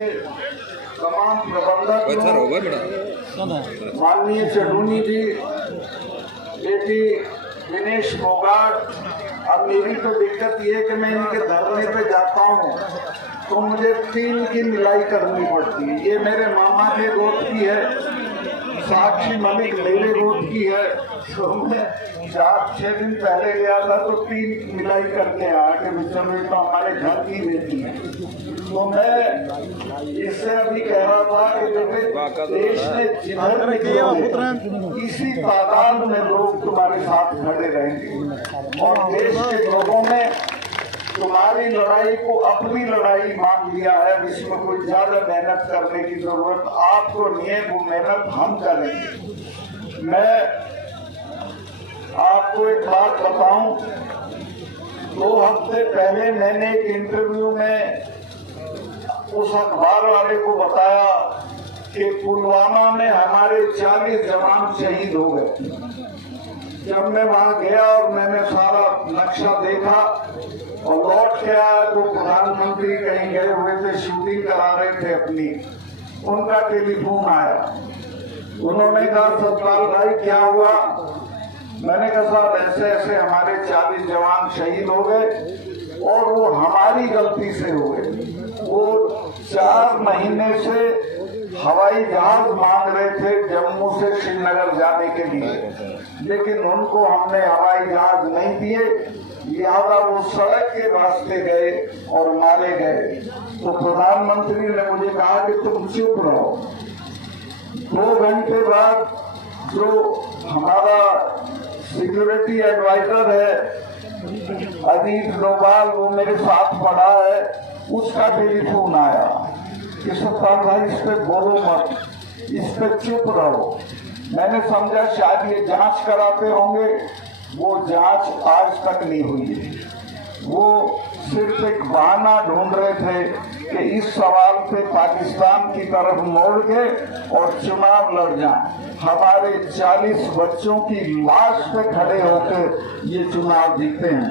तमाम प्रबंधक, माननीय चडूनी जी, बेटी दिनेश फोगाट। अब मेरी तो दिक्कत ये है कि मैं इनके धरने पे जाता हूँ तो मुझे 3 की मिलाई करनी पड़ती है। ये मेरे मामा के गोद की है, साक्षी मलिक मेरे गोद की है। तो मैं 4-6 दिन पहले गया था तो 3 मिलाई करके आया कि चलो तो हमारे घर की बेटी है। तो मैं इससे अभी कह रहा था कि देश में जिधर निकलोगे इसी तादाद में लोग तुम्हारे साथ खड़े रहेंगे और देश के लोगों ने तुम्हारी लड़ाई को अपनी लड़ाई मान लिया है, जिसमें कोई ज्यादा मेहनत करने की जरूरत आपको नहीं है, वो मेहनत हम करेंगे। मैं आपको एक बात बताऊं, 2 हफ्ते पहले मैंने एक इंटरव्यू में उस अखबार वाले को बताया कि पुलवामा में हमारे 40 जवान शहीद हो गए। जब मैं वहां गया और मैंने सारा नक्शा देखा और लौट के आया तो प्रधानमंत्री कहीं गए हुए थे, शूटिंग करा रहे थे अपनी। उनका टेलीफोन आया, उन्होंने कहा सतपाल भाई क्या हुआ? मैंने कहा साहब ऐसे ऐसे हमारे 40 जवान शहीद हो गए और वो हमारी गलती से हो गए। वो 4 महीने से हवाई जहाज मांग रहे थे जम्मू से श्रीनगर जाने के लिए, लेकिन उनको हमने हवाई जहाज नहीं दिए, लिहाजा वो सड़क के रास्ते गए और मारे गए। तो प्रधानमंत्री ने मुझे कहा कि तुम चुप रहो। 2 घंटे बाद जो हमारा सिक्योरिटी एडवाइजर है अजीत डोभाल, वो मेरे साथ पड़ा है, उसका टेलीफोन आया कि सत्तार भाई इस पे बोलो मत, इस पे चुप रहो। मैंने समझा शायद ये जांच कराते होंगे, वो जांच आज तक नहीं हुई है। वो सिर्फ एक बहाना ढूंढ रहे थे कि इस सवाल पे पाकिस्तान की तरफ मोड़ के और चुनाव लड़ जाएं। हमारे 40 बच्चों की लाश पे खड़े होकर ये चुनाव जीते हैं।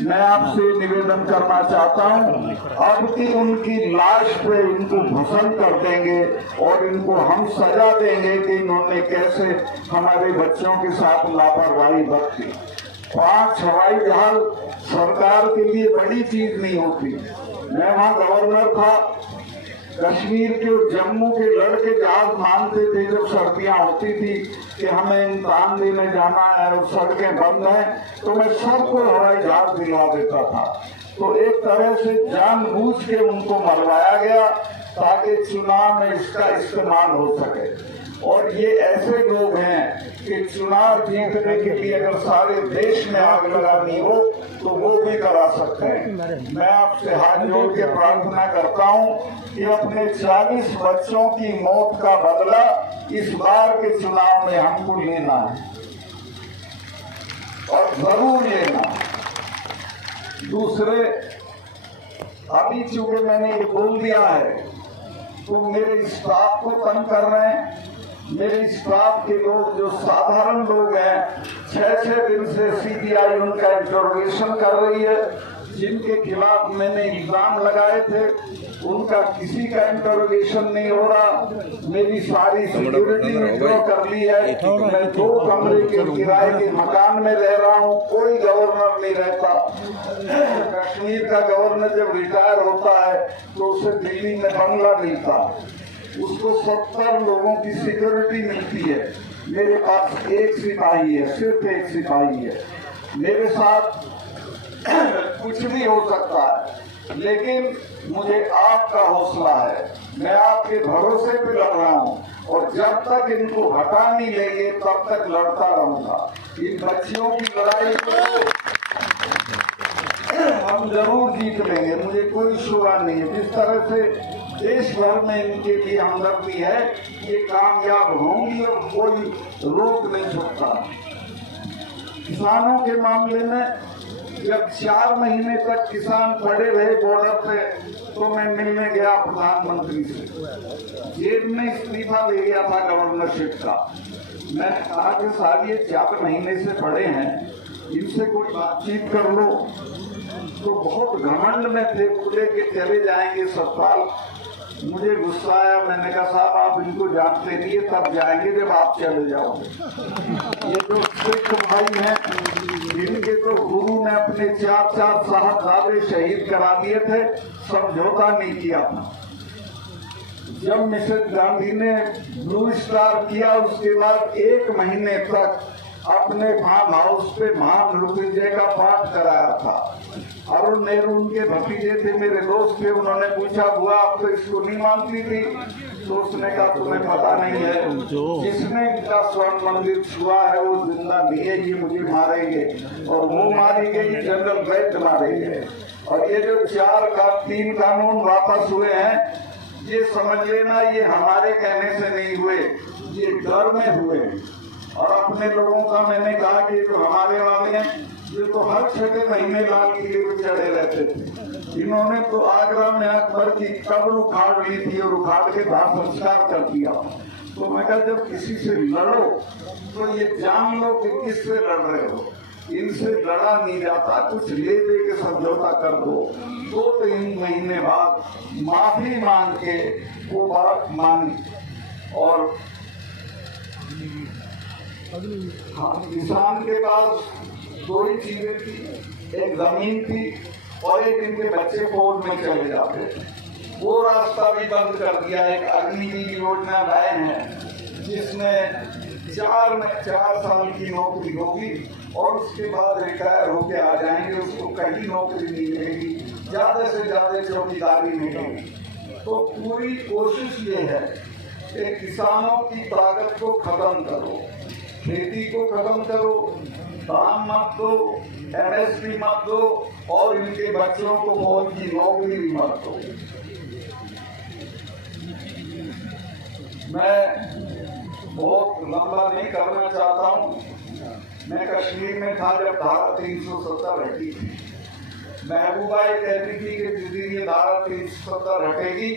मैं आपसे निवेदन करना चाहता हूं, अब की उनकी लाश पे इनको भस्म कर देंगे और इनको हम सजा देंगे कि इन्होंने कैसे हमारे बच्चों के साथ लापरवाही बरती। 5 हवाई जहाज सरकार के लिए बड़ी चीज नहीं होती। मैं वहां गवर्नर था, कश्मीर के और जम्मू के लड़के जहाज मांगते थे जब सर्दियां होती थी कि हमें इम्तिहान देने जाना है और सड़कें बंद हैं, तो मैं सबको हवाई जहाज दिला देता था। तो एक तरह से जानबूझ के उनको मरवाया गया ताकि चुनाव में इसका इस्तेमाल हो सके। और ये ऐसे लोग हैं कि चुनाव जीतने के लिए अगर सारे देश में आग लगानी हो तो वो भी करा सकते हैं। मैं आपसे हाथ जोड़ के प्रार्थना करता हूं कि अपने 40 बच्चों की मौत का बदला इस बार के चुनाव में हमको लेना है और जरूर लेना। दूसरे, अभी चूंकि मैंने ये बोल दिया है तो मेरे स्टाफ को तंग कर रहे हैं। मेरे स्टाफ के लोग जो साधारण लोग हैं, 6-6 दिन से सीबीआई उनका इंटरोगेशन कर रही है। जिनके खिलाफ मैंने इल्जाम लगाए थे उनका किसी का इंटरोगेशन नहीं हो रहा। मेरी सारी सिक्योरिटी विड्रॉ कर ली है। मैं 2 कमरे के किराए के मकान में रह रहा हूँ, कोई गवर्नर नहीं रहता। कश्मीर का गवर्नर जब रिटायर होता है तो उसे दिल्ली में बंगला मिलता, उसको 70 लोगों की सिक्योरिटी मिलती है। मेरे पास 1 सिपाही है, सिर्फ 1 सिपाही है। मेरे साथ कुछ भी हो सकता है, लेकिन मुझे आपका हौसला है। मैं आपके भरोसे पे लड़ रहा हूँ और जब तक इनको हटा नहीं लेंगे तब तक लड़ता रहूंगा। इन बच्चियों की लड़ाई को हम जरूर जीत लेंगे, मुझे कोई शुबा नहीं है। जिस तरह से देश भर में इनके लिए हमदर्दी है, ये कामयाब होंगी और कोई रोक नहीं सकता। किसानों के मामले में जब 4 महीने तक किसान खड़े रहे बॉर्डर पे तो मैं मिलने गया प्रधानमंत्री से। जेब में इस्तीफा ले गया था गवर्नरशिप का। मैंने कहा कि साहब ये 4 महीने से खड़े हैं, इनसे कोई बातचीत कर लो। तो बहुत घमंड में थे, बोले कि चले जाएंगे सतपाल, मुझे गुस्सा आया। मैंने कहा साहब आप इनको जानते नहीं है, तब जाएंगे जब आप चले जाओगे। ये जो सिख भाई हैं, इनके तो गुरु ने अपने 4 साहबजादे शहीद करा दिए थे, समझौता नहीं किया। जब मिसेस गांधी ने ब्लू स्टार किया, उसके बाद 1 महीने तक अपने फार्म हाउस पे महामृत्युंजय का पाठ कराया था। अरुण नेहरू उनके भतीजे थे, मेरे दोस्त थे। उन्होंने पूछा बुआ आप तो इसको नहीं मानती थी? तो उसने कहा तुम्हें पता नहीं है, जिसने इनका स्वर्ण मंदिर छुआ है वो जिंदा नहीं है, ये मुझे मारेंगे। और वो मारी गई, जनरल वैद्य मारे गए। और ये जो 3 कानून वापस हुए हैं, ये समझ लेना ये हमारे कहने से नहीं हुए, ये डर में हुए। और अपने लोगों का मैंने कहा कि जो हमारे वाले हैं, ये तो हर 6 महीने लाल किले पे चढ़े रहते थे। इन्होंने तो आगरा में अकबर की कब्र उखाड़ ली थी और उखाड़ के दाह संस्कार कर दिया। तो मैं कहा जब किसी से लड़ो तो ये जान लो कि किससे लड़ रहे हो। इनसे लड़ा नहीं जाता, कुछ ले दे के समझौता कर दो। 2-3 महीने बाद माफी मांग के वो बात मानी। और किसान के पास 2 ही चीजें थी, एक जमीन थी और एक इनके बच्चे फौज में चले जाते थे। वो रास्ता भी बंद कर दिया। एक अग्निवीर योजना लाए हैं जिसमें 4 साल की नौकरी होगी और उसके बाद रिटायर होके आ जाएंगे, उसको कहीं नौकरी नहीं मिलेगी, ज्यादा से ज्यादा चौकीदारी मिलेगी। तो पूरी कोशिश ये है कि किसानों की ताकत को खत्म करो, खेती को खत्म करो, दाम मत दो, MSP मत दो और इनके बच्चों को फौज की नौकरी भी मत दो। मैं बहुत लंबा नहीं करना चाहता हूँ। मैं कश्मीर में था जब धारा 370 हटी थी। महबूबा ये कहती थी कि जिस दिन ये धारा 370 हटेगी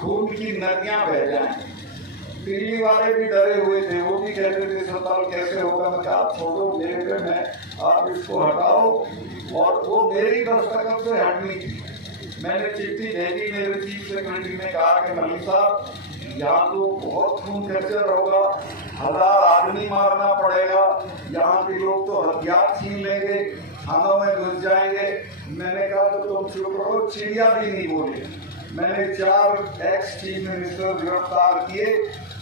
खून की नदियां बह जाएंगी। दिल्ली वाले भी डरे हुए थे, वो भी कहते थे अस्पताल कैसे होगा। मैं कहा आप छोड़ो, मेरे में आप इसको हटाओ। और वो मेरी दस्तखत से हटनी थी। मैंने चिट्ठी भेजी, मेरे चीफ सेक्रेटरी ने कहा कि मलिक साहब यहाँ तो बहुत खून खर्चर होगा, 1000 आदमी मारना पड़ेगा, यहाँ के लोग तो हथियार छीन लेंगे, थानों में घुस जाएंगे। मैंने कहा तो तुम चुप रहो, चिड़िया भी नहीं बोले। मैंने 4 एक्स चीफ मिनिस्टर गिरफ्तार किए,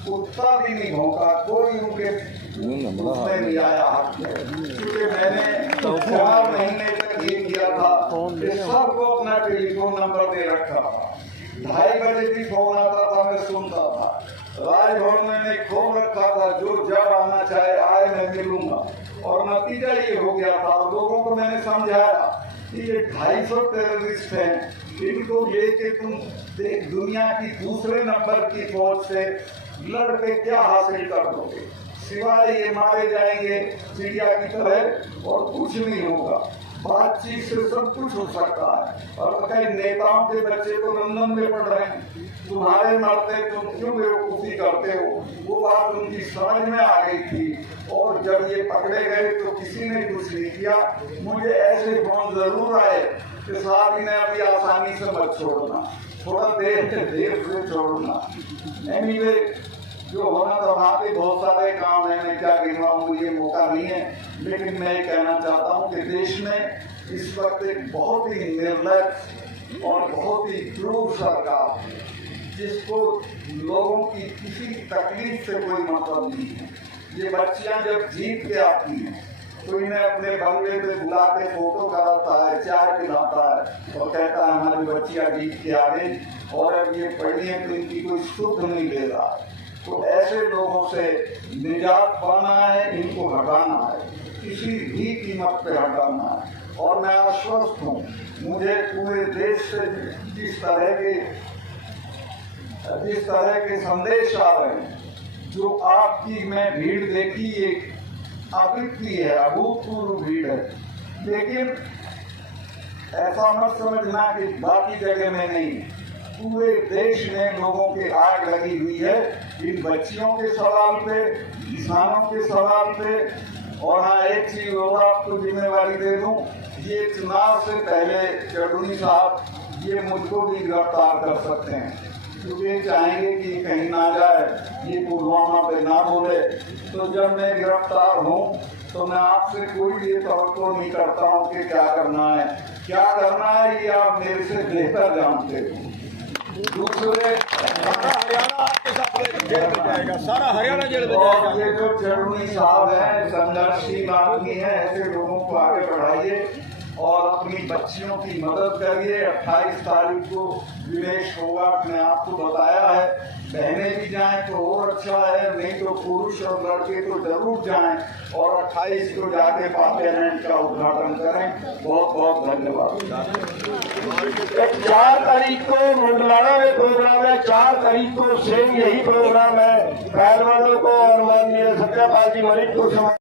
कुत्ता भी नहीं भौंका, कोई उनके उसमें नहीं आया हाथ में। क्योंकि मैंने 4 महीने तक ये किया था कि सबको अपना टेलीफोन नंबर दे रखा था। 2:30 बजे भी फोन आता था, मैं सुनता था। राजभवन में मैंने खोल रखा था, जो जब आना चाहे आए, मैं मिलूंगा। और नतीजा ये हो गया था। लोगों को मैंने समझाया कि ये 250 टेररिस्ट हैं, इनको लेके तुम दुनिया की दूसरे नंबर की फौज से लड़ के क्या हासिल कर दोगे, सिवाय ये मारे जाएंगे चिड़िया की तरह और कुछ नहीं होगा। बातचीत से सब कुछ हो सकता है। और कई नेताओं के बच्चे तो लंदन में पढ़ रहे हैं, तुम्हारे मरते तुम क्यों बेवकूफी करते हो। वो बात उनकी समझ में आ गई थी। और जब ये पकड़े गए तो किसी ने कुछ नहीं किया। मुझे ऐसे फोन जरूर आए कि साहब इन्हें अभी आसानी से मत छोड़ना, थोड़ा देर से छोड़ना। एनीवे जो होना था वहाँ पे बहुत सारे काम है, मैं क्या गिनवाऊं, मुझे मौका नहीं है। लेकिन मैं कहना चाहता हूँ कि देश में इस वक्त एक बहुत ही निर्लज और बहुत ही क्रूर सरकार, जिसको लोगों की किसी तकलीफ से कोई मतलब नहीं है। ये बच्चियां जब जीत के आती हैं तो इन्हें अपने बंगले पे बुला के फोटो कराता है, चाय पिलाता है और कहता है हमारी बच्चियां जीत के आ गई और अब ये पढ़ी है तो इनकी कोई सुध नहीं दे रहा है। तो ऐसे लोगों से निजात पाना है, इनको हटाना है, किसी भी कीमत पे हटाना है। और मैं आश्वस्त हूँ, मुझे पूरे देश से जिस तरह के संदेश आ रहे हैं, जो आपकी मैं भीड़ देखी, एक अद्वितीय है, अभूतपूर्व भीड़ है। लेकिन ऐसा मत समझना कि बाकी जगह में नहीं, पूरे देश में लोगों की आग लगी हुई है इन बच्चियों के सवाल पे, किसानों के सवाल पे। और हाँ, एक चीज और आपको जिम्मेवारी दे दूं, ये चुनाव से पहले चौधरी साहब ये मुझको भी गिरफ्तार कर सकते हैं। क्योंकि चाहेंगे कि कहीं ना जाए, ये पुलवामा पे ना बोले। तो जब मैं गिरफ्तार हूँ तो मैं आपसे कोई ये तवक्को नहीं करता हूँ कि क्या करना है ये आप मेरे से बेहतर जानते हो। दूसरे हरियाणा आपके साथ जेल में जाएगा, सारा हरियाणा जेल में और जाएगा। ये जो चरणीय साहब है, संघर्षशील आदमी है, ऐसे लोगों को आगे बढ़ाइए और अपनी बच्चियों की मदद करिए। 28 तारीख को विवेश होगा, मैंने आपको बताया है। बहनें भी जाएं तो और अच्छा है, नहीं तो पुरुष और लड़के तो जरूर जाएं और 28 को जाके पार्लियामेंट का उद्घाटन करें। बहुत बहुत धन्यवाद। 4 तारीख को मंडलाना में प्रोग्राम है, 4 तारीख को सेम यही प्रोग्राम है। पहलवानों को और माननीय सत्यापाल जी मलिक को